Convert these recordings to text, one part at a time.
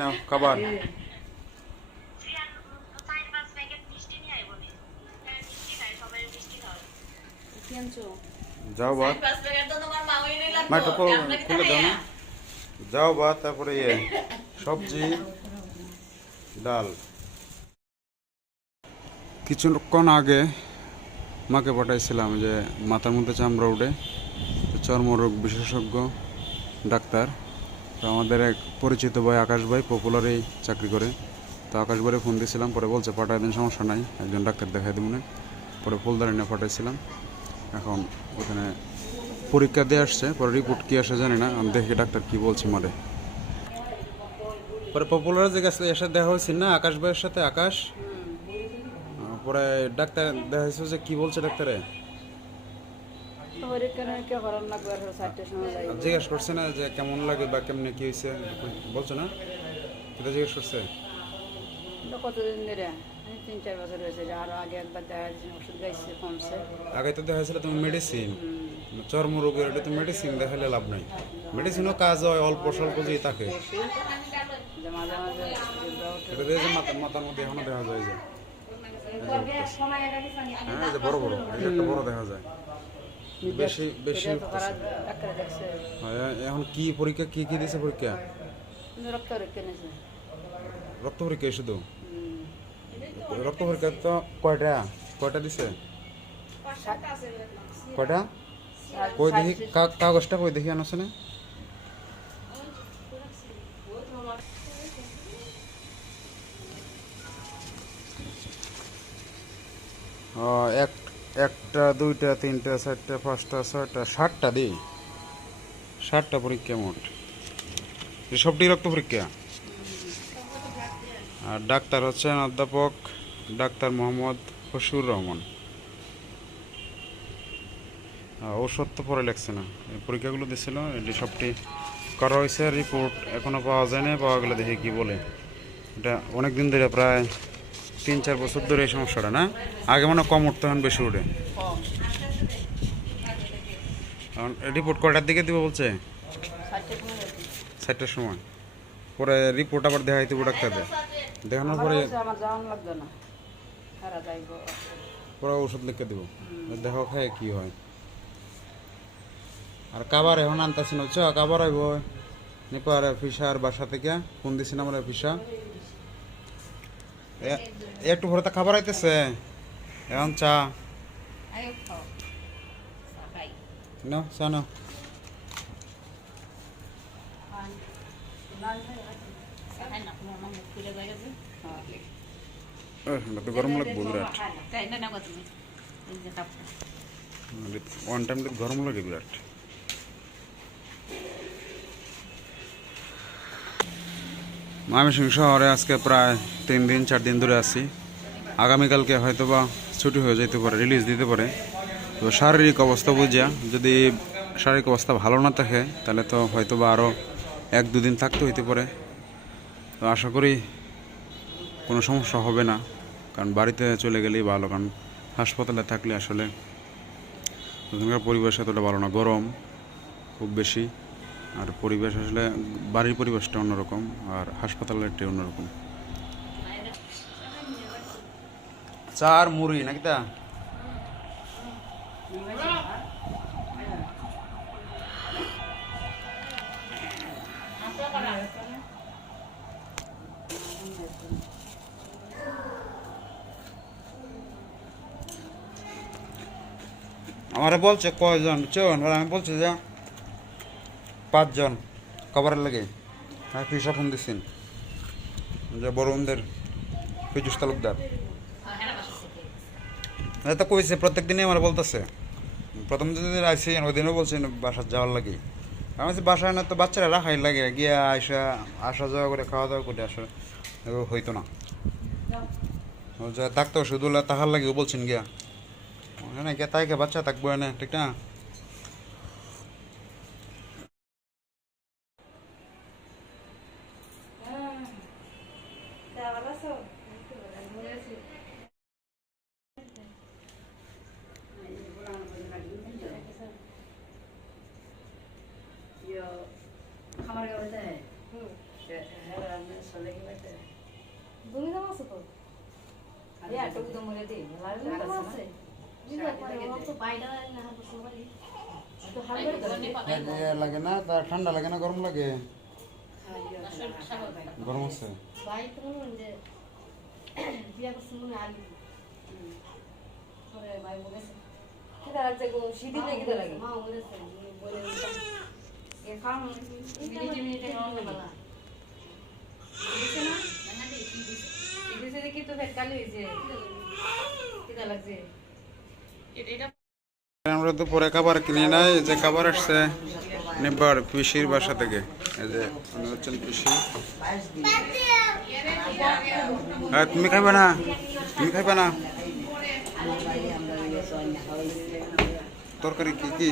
নাও খাবার যাও বা মাইটা খুলে দাও না যাও বা তারপরে সবজি ডাল কিছুক্ষণ আগে মাকে পাঠাইছিলাম যে মাথার মধ্যে চামড়া উঠে চর্মরোগ বিশেষজ্ঞ ডাক্তার। তো আমাদের এক পরিচিত ভাই আকাশ ভাই পপুলারেই চাকরি করে, তো আকাশ ভাইয়ে ফোন দিয়েছিলাম, পরে বলছে পাঠাই দিন, সমস্যা নাই, একজন ডাক্তার দেখাই দেবো না। পরে ফুলদারি নিয়ে পাঠাইছিলাম, এখন ওখানে পরীক্ষা দিয়ে আসছে, পরে রিপোর্ট কী আসে জানি না, আমি দেখি ডাক্তার কী বলছে মারে। পরে পপুলার যে কাছে এসে দেখা হয়েছে না আকাশ ভাইয়ের সাথে, আকাশ পরে ডাক্তার দেখা হয়েছে যে কী বলছে ডাক্তারে জিজ্ঞেস করছে না যে কেমন লাগে বা কেমনে কি হয়েছে, বলছো না এটা জিজ্ঞেস করছে কতদিন ধরে 3-4 বছর হয়েছে, আরো আগে একবার দেখা ওষুধ খাইছে কমছে। আগে তো দেখা হয়েছিল তুমি মেডিসিন, চর্মরোগের এটা তো মেডিসিন দেখালে লাভ নাই, মেডিসিনও কাজ হয় অল্প স্বল্প যেই থাকে, এটা দিয়ে যে মাথার মধ্যে এখনো দেখা যায় যে হ্যাঁ যে বড় বড় এই যে একটা বড় দেখা যায় বেশি বেশি। এখন কি পরীক্ষা কি কি দিছে পরীক্ষা? রক্ত পরীক্ষা শুধু রক্ত পরীক্ষা তো কয়টা দিছে কয়টা? কই দেখি কাগজটা কই দেখি আনছে না একটা দুইটা তিনটা চারটা পাঁচটা ছয়টা 7টা দিই, 7টা পরীক্ষা মোট, সবটি রক্ত পরীক্ষা। আর ডাক্তার হচ্ছেন অধ্যাপক ডাক্তার মোহাম্মদ ফসিউর রহমান। ঔষধ তো পরে লাগছে না, পরীক্ষাগুলো দিছিল এটি সবটি করা হয়েছে, রিপোর্ট এখনও পাওয়া যায়নি, পাওয়া গেলে দেখি কি বলে। এটা অনেক দিন ধরে প্রায় 3-4 বছর ধরে এই সমস্যাটা না, আগে মানে কম উঠতে এখন বেশি উঠে। এখন রিপোর্ট কয়টার দিকে দিব বলছে? 7টার সময়। পরে রিপোর্ট আবার দেখাইতে ডাক্তারে, দেখানোর পরে পরে ওষুধ লিখে দেবো, দেখো খায় কি হয়। আর কাবার এখন আনতেছি না বুঝছো, কাবার আইব নেপার ফিসার বাসা থেকে ফোন দিছি না আমার ফিসা, একটু ভরে তো খাবার আইতেছে, এখন চা নাও, চা নাও। গরম লাগবো বিরাট, ওয়ান টাইম গরম লাগে বিরাট। ময়মনসিংহ শহরে আজকে প্রায় 3-4 দিন ধরে আছি, আগামীকালকে হয়তো বা ছুটি হয়ে যেতে পারে, রিলিজ দিতে পারে। তো শারীরিক অবস্থা বুঝিয়া, যদি শারীরিক অবস্থা ভালো না থাকে তাহলে তো হয়তো বা আরও 1-2 দিন থাকতে হইতে পারে। তো আশা করি কোনো সমস্যা হবে না, কারণ বাড়িতে চলে গেলেই ভালো, কারণ হাসপাতালে থাকলে আসলে ওখানকার পরিবেশ এতটা ভালো না, গরম খুব বেশি, আর পরিবেশ আসলে বাড়ির পরিবেশটা অন্যরকম আর হাসপাতালেরটা অন্যরকম। চা আর মুড়ি নাকি তা? আমারে বলছে কয়জন বুঝছেন, আমি বলছি যে 5 জন কভারের লাগে, হ্যাঁ ফিসা ফোন দিচ্ছেন যে বরুণদের ফিজুস তালুকদার তো কইছে, প্রত্যেক দিনই আমার বলতেছে, প্রথম দিন আইসি ওই দিনও বলছেন বাসার যাওয়ার লাগে, আমি বাসায় না তো বাচ্চারা রাখাই লাগে, গিয়া আসা যাওয়া করে খাওয়া দাওয়া করে আসলে হইতো না, থাকতো শুধু তাহার লাগে বলছেন গিয়া না গিয়া তাইকে বাচ্চা থাকবো না, ঠিক না। তো মরে দিই লাল আছে লাগে না তার ঠান্ডা লাগে না গরম লাগে গরম আছে আমরা তো পরে খাবার কিনে নাই যে খাবার আসছে নেবার পিসির বাসা থেকে এই যে উনি হচ্ছেন পিসি তুমি খাইবে না তুমি খাইবে না তরকারি কি কি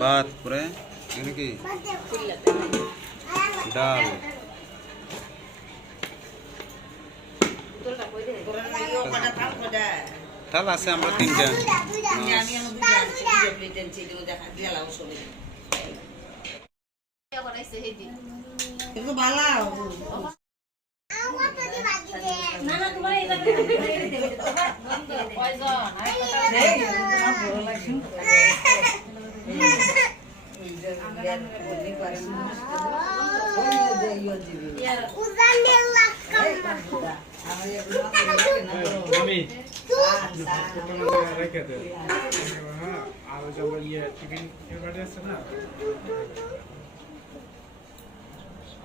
ভাত পরে এখানে কি ডাল তাহলে আছে আমরা তিনটা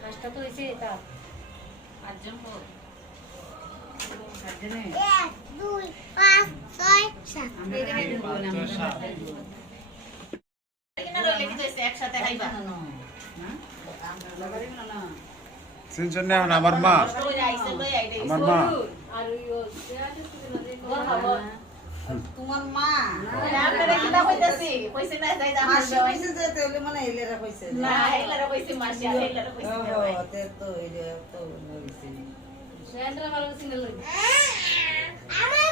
কাজটা তো হয়েছে তার 8 জন হোক 8 জনে 1 2 5 6 7 আমরা খাইব না কিনা রইলে কি হইছে একসাথে খাইবা না আমরা লাগারি না তিনজন না আমার মা আমার মা আর ওই খাবো তোমার মা আপনারা কিলা কইতাছি কইছে না যাই যা মাসি কইছে যে তেলে মানে এলেরা কইছে না হেলারা কইছে মাসি আর হেলারা কইছে ও তে তো এলে তো হইছে সেন্দ্রা ভালো সিনে লই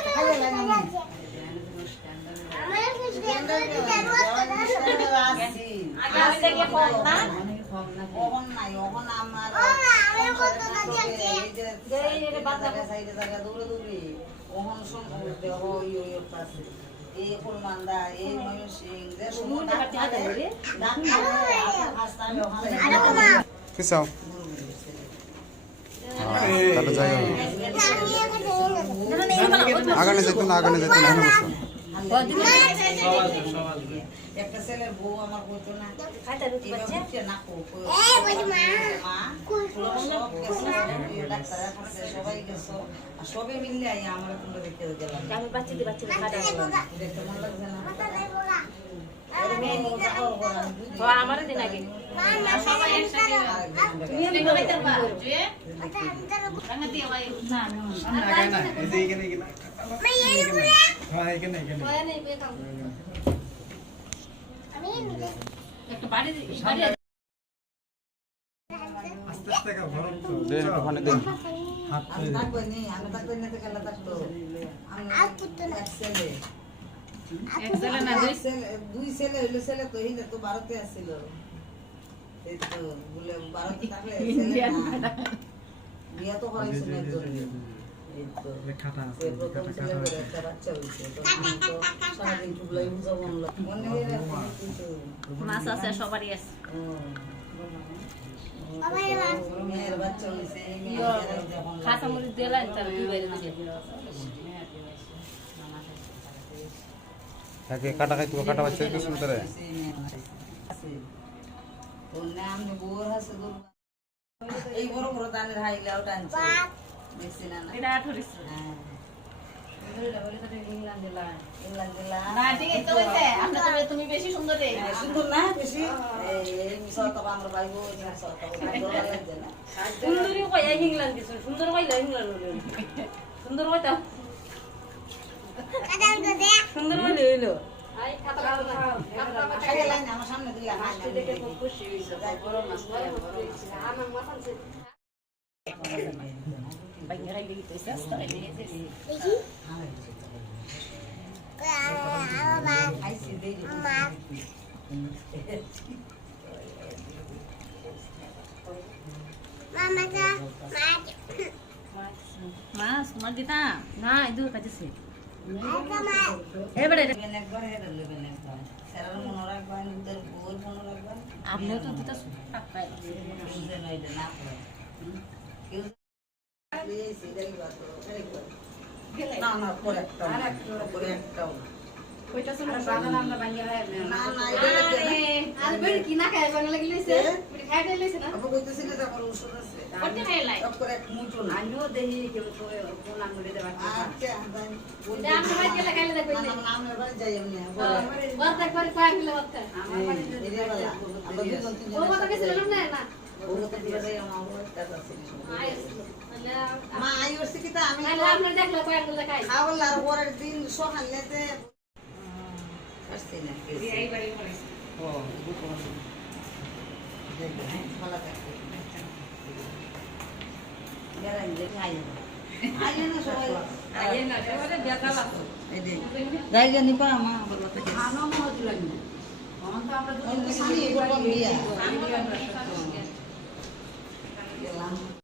খাইলা না আমার আসি আগে আমি দেখি ফোন না ওহন নাই ওহন আমার এই যে বাচ্চা সাইডে জায়গা দৌড়ে দৌড়ে ওহন সম্পর্ক হই হই আছে এই কুলমান্দা এই ময়ূরসিং যে সমুদ্র কাটে রে ডাক্তার হাসতাম ওখানে কি চাও তাহলে যাই আগানে যেত না এখানে বসো একটা ছেলের বউ আমার কইতো না খাইতা রুটি বাচ্চা না কো মা ডাক্তারের কাছে সবাই গেছো আর সবাই মিলে আই আমরা তোমরা দেখতে গেলাম আমি বাচ্চাদের খাটা দেখতে মন লাগছে না আমার দিন আগে সবাই একসাথে তুমি কইতে পারবা যে রাঙা দিয়ে ভাই না না একটা বাড়ি দে ওখানে দে আমি থাকবো নি আমি থাকবো না তো খেলা থাকতো আমি এক ছেলে একজনে না দুই ছেলে হইলো ছেলে তো হিলে তো ভারতে আসছিল এই তো বলে ভারতে থাকলে ছেলে না বিয়া তো করাইছিল একজন এই তো সে প্রথম ছেলে বলে একটা বাচ্চা হইছে তো আমি তো সারাদিন চুবলাই বুঝাবো মনে হয়ে কিন্তু মাছ আছে সবারই আছে মেয়ের বাচ্চা হইছে এই মেয়ের যখন খাসা মুড়ি দিলেন তার দুই বাইরে দিকে তাকে কাটা খাই তুমি কাটা বাচ্চা কি শুনতে রে ওর নাম বোর হাসে এই বড় বড় দানের হাইলাও টানছে দেখছি না এটা আঠরিস হ্যাঁ ইংল্যান্ড দিলা ইংল্যান্ড দিলা না ঠিক আছে হইছে আপনি তুমি বেশি সুন্দর রে সুন্দর না বেশি এই মিশাও তো আমরা বাইবো মিশাও তো ভালো লাগছে না সুন্দরই কই ইংল্যান্ড দিছ সুন্দর কইলা ইংল্যান্ড হলো সুন্দর কইতা সুন্দর কইলে হইলো আই খাতা খাইয়া লাইন আমার সামনে দিলা মাছটি দেখে খুব খুশি হইছে বড় মাছ আমার মাথানছে বাইরে গাইলে গিয়েছে আস্তে গিয়েছে আইসি দেই Mama, মাছ তোমার দিতা না এই দুটো কাজে এবারে লেবেন একবার হেডে লেবেন একবার স্যারের মনে রাখবেন নিজের বউর মনে রাখবেন আপনিও তো দিতে পাই বুঝতে নইলে না পড়ে কেউ না না পরে একটাও কইটা শুনো বাবা আমরা বানিয়ে হয় না না এটা আর বের কি না খাই বানালে গিয়েছে পুরি খাই দিলেছে না আপু কইতেছিল যে আমার ওষুধ আছে করতে নাই লাই করে এক মুঠো না আমিও দেহি কেউ করে কোন আঙ্গুলে দেবা আচ্ছা এটা আমরা ভাই গেলে খাইলে দেখো না না আমরা বাড়ি যাই আমি বলতে একবার কয় কিলো হচ্ছে আমার বাড়ি আমরা দুজন ও তিনজন কথা কিছু না না ও তো দিবে আমার টাকা আছে মা আই ওরছে কি তা আমি তাহলে আপনি দেখলে কয় কিলো খাই খাওয়াল আর পরের দিন সকালেতে আসছে না এই বাড়ি পড়েছে ও দুটো দেখবেন ভালো থাকে গেলেন যে খাই আইয়ে না সবাই আইয়ে না সবাই বেতা লাগতো এই যে জায়গা নিপা মা বলো তো খানো মজা লাগে তখন তো আমরা আমি বললাম বিয়া আমি